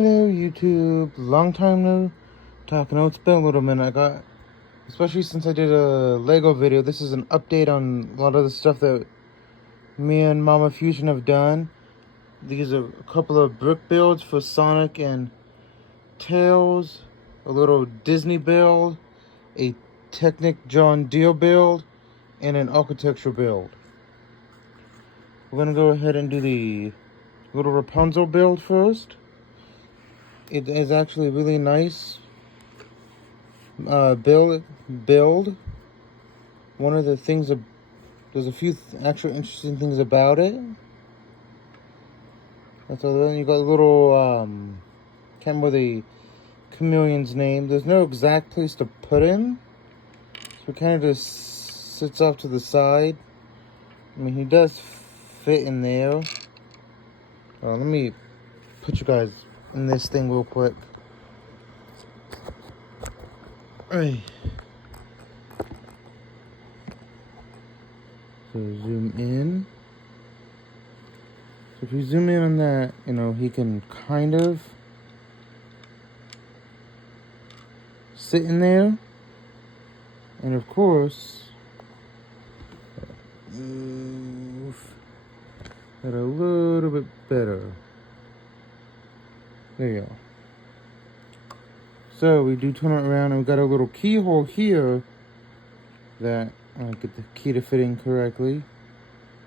Hello YouTube, long time no talk. I know it's been a little minute. Especially since I did a Lego video, this is an update on a lot of the stuff that me and Mama Fusion have done. These are a couple of brick builds for Sonic and Tails, a little Disney build, a Technic John Deere build, and an architecture build. We're gonna go ahead and do the little Rapunzel build first. It is actually a really nice build. One of the things, there's a few actual interesting things about it. That's all. Then you got a little can't remember the chameleon's name. There's no exact place to put him, so it kind of just sits off to the side. I mean, he does fit in there. Let me put you guys in this thing real quick. Alright. So zoom in. So if you zoom in on that, you know, he can kind of sit in there. And of course, move that a little bit better. There you go. So we do turn it around, and we got a little keyhole here that I get the key to fit in correctly.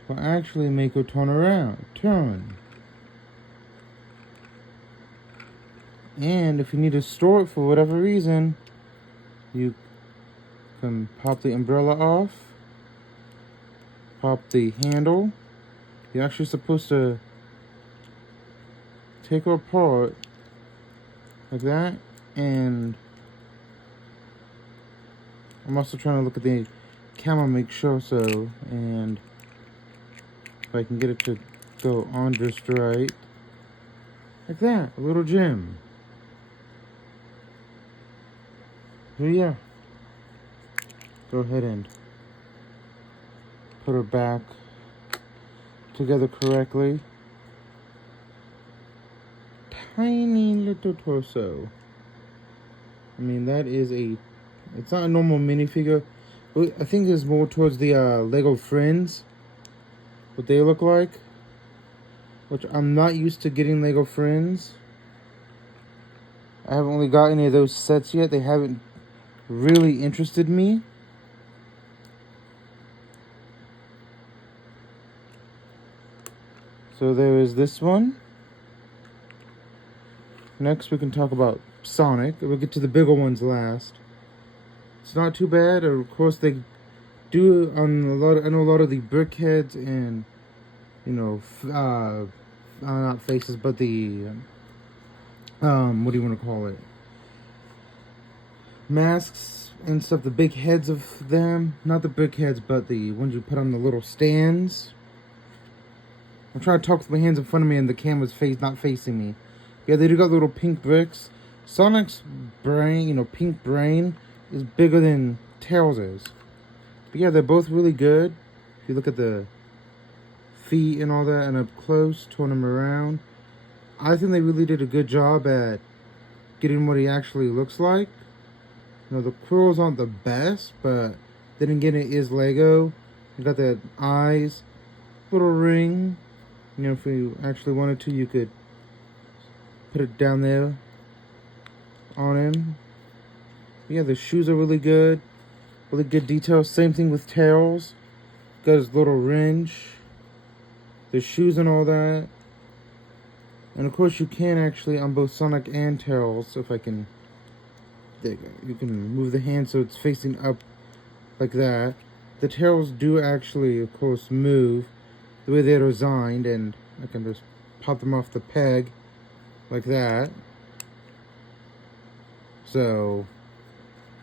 Will actually make her turn around. Turn. And if you need to store it for whatever reason, you can pop the umbrella off. Pop the handle. You're actually supposed to take her apart like that. And I'm also trying to look at the camera, make sure so, and if I can get it to go on just right, like that, a little gem. So yeah, go ahead and put her back together correctly. Tiny little torso. I mean, that is it's not a normal minifigure. I think it's more towards the Lego Friends, what they look like, which I'm not used to getting Lego Friends. I haven't really got any of those sets yet. They haven't really interested me. So there is this one. Next we can talk about Sonic. We'll get to the bigger ones last. It's not too bad. Of course, they do on a lot. I know a lot of the brickheads and, you know, not faces, but the what do you want to call it? Masks and stuff. The big heads of them, not the big heads, but the ones you put on the little stands. I'm trying to talk with my hands in front of me and the camera's not facing me. Yeah, they do got little pink bricks. Sonic's brain, you know, pink brain, is bigger than Tails is. But yeah, they're both really good. If you look at the feet and all that, and up close, turn them around. I think they really did a good job at getting what he actually looks like. You know, the quills aren't the best, but then again, it is Lego. You got the eyes, little ring. You know, if you actually wanted to, you could put it down there on him. Yeah, the shoes are really good. Really good detail. Same thing with Tails. Got his little wrench. The shoes and all that. And of course you can actually on both Sonic and Tails, if I can, there you go. You can move the hand so it's facing up like that. The Tails do actually, of course, move the way they're designed, and I can just pop them off the peg like that. So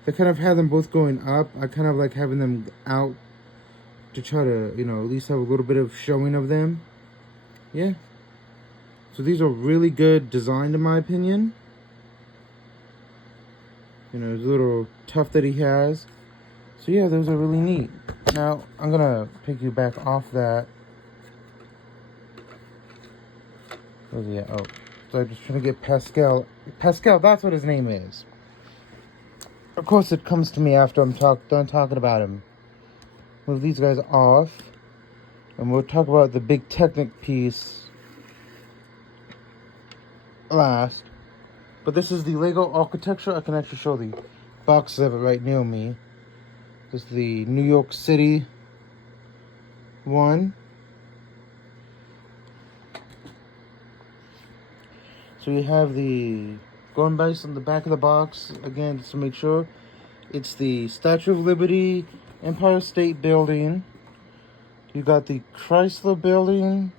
I kind of have them both going up. I kind of like having them out to try to, you know, at least have a little bit of showing of them. Yeah. So these are really good designed in my opinion. You know, it's a little tuft that he has. So yeah, those are really neat. Now, I'm gonna pick you back off that. Where's he at? Oh, So I'm just trying to get Pascal. Pascal, that's what his name is. Of course, it comes to me after I'm done talking about him. Move these guys off. And we'll talk about the big Technic piece last. But this is the Lego architecture. I can actually show the boxes of it right near me. This is the New York City one. So you have the going based on the back of the box again, just to make sure. It's the Statue of Liberty, Empire State Building. You got the Chrysler Building,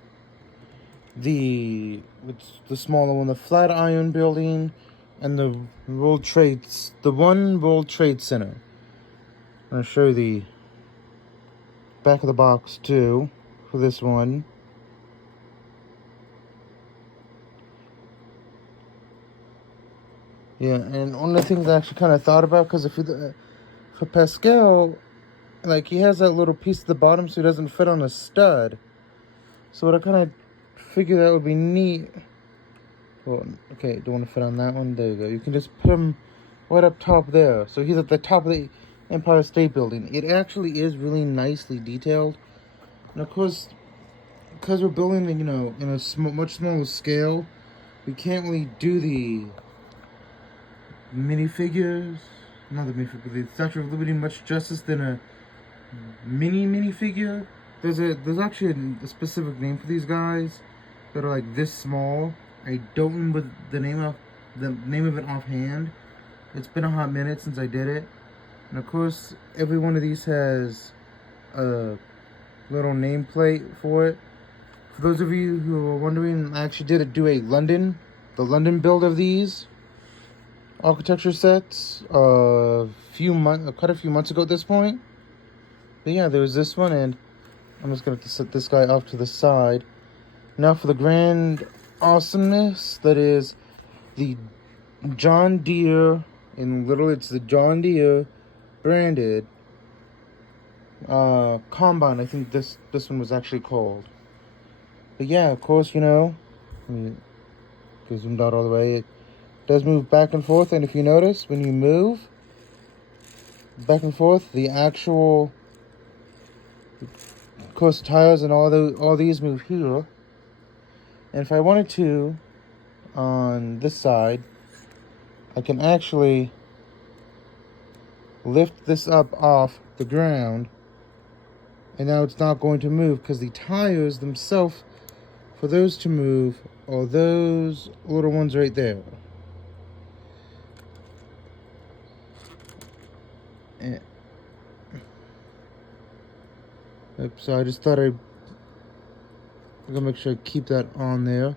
it's the smaller one, the Flatiron Building, and the One World Trade Center. I'm gonna show you the back of the box too for this one. Yeah, and one of the things I actually kind of thought about, because for Pascal, like, he has that little piece at the bottom so he doesn't fit on a stud. So what I kind of figured that would be neat. Well, okay, don't want to fit on that one. There you go. You can just put him right up top there. So he's at the top of the Empire State Building. It actually is really nicely detailed. And of course, because we're building, in a much smaller scale, we can't really do the minifigures, not the minifigure, but the Statue of Liberty much justice than a minifigure. There's actually a specific name for these guys that are like this small. I don't remember the name of it offhand. It's been a hot minute since I did it, and of course every one of these has a little nameplate for it. For those of you who are wondering, I actually did do the London build of these architecture sets quite a few months ago at this point. But yeah, there was this one, and I'm just gonna have to set this guy off to the side. Now for the grand awesomeness, that is the John Deere, it's the John Deere branded combine. I think this one was actually called. But yeah, of course, let me go zoomed out all the way. It does move back and forth, and if you notice, when you move back and forth, the actual, of course, tires and all these move here. And if I wanted to, on this side, I can actually lift this up off the ground, and now it's not going to move because the tires themselves, for those to move, are those little ones right there. So I just thought I'm gonna make sure I keep that on there.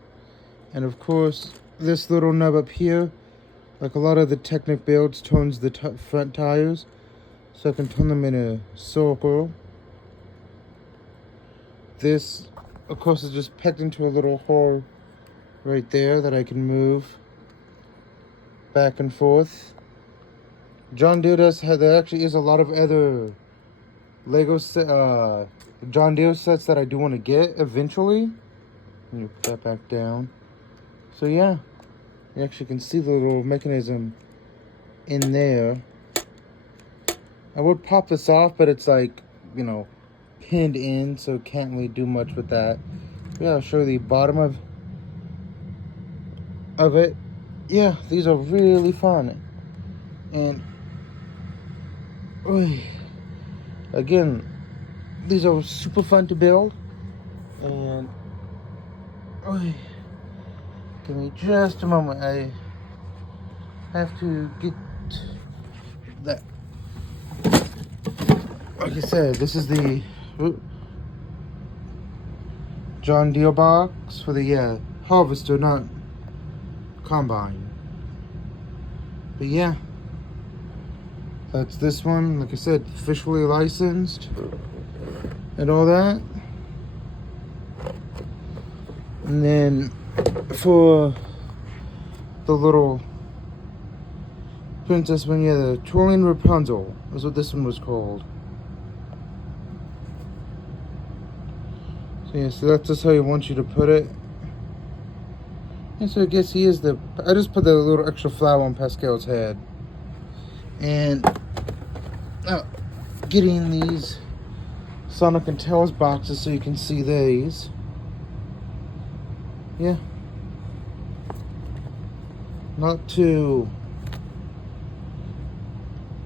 And of course, this little nub up here, like a lot of the Technic builds, turns the front tires, so I can turn them in a circle. This, of course, is just pegged into a little hole right there that I can move back and forth. John Deere there actually is a lot of other Lego John Deere sets that I do want to get eventually. Let me put that back down. So yeah, you actually can see the little mechanism in there. I would pop this off, but it's like, pinned in, so can't really do much with that. But yeah, I'll show you the bottom of it. Yeah, these are really fun. And again, these are super fun to build. And give me just a moment. I have to get that. Like I said, this is the John Deere box for the harvester, not combine. But yeah, that's this one. Like I said, officially licensed and all that. And then for the little princess one, the Twirling Rapunzel is what this one was called. So yeah, so that's just how he wants you to put it. And so I guess he is the... I just put the little extra flower on Pascal's head. And getting these Sonic and Tails boxes so you can see these. Yeah. Not too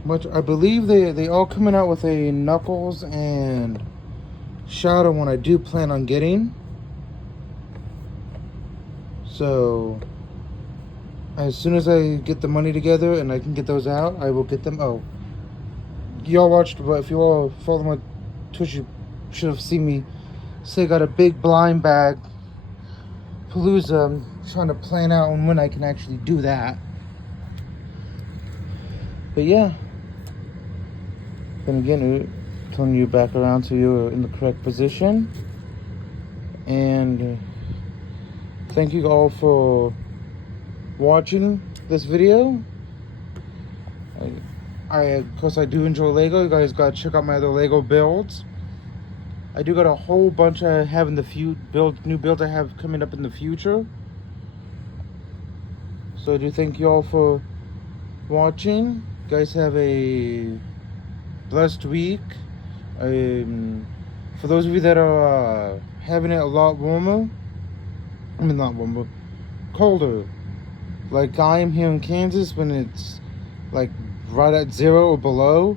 much. I believe they all coming out with a Knuckles and Shadow one I do plan on getting. So as soon as I get the money together and I can get those out, I will get them. Oh, y'all watched, but if you all follow my Twitch, you should have seen me say I got a big blind bag palooza. I'm trying to plan out on when I can actually do that. But yeah, then again, turn you back around so you're in the correct position. And thank you all for watching this video. Of course, I do enjoy Lego. You guys gotta check out my other Lego builds. I do got a whole bunch I have in the new builds I have coming up in the future. So I do thank you all for watching. You guys have a blessed week. For those of you that are having it a lot warmer, I mean not warmer, colder, like I am here in Kansas when it's like right at 0 or below,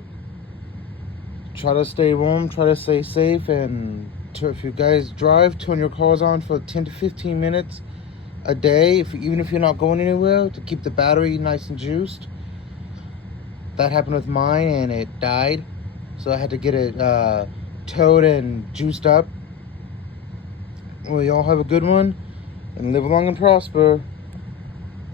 try to stay warm, try to stay safe, and if you guys drive, turn your cars on for 10 to 15 minutes a day, even if you're not going anywhere, to keep the battery nice and juiced. That happened with mine and it died, so I had to get it towed and juiced up. Well, y'all have a good one and live long and prosper.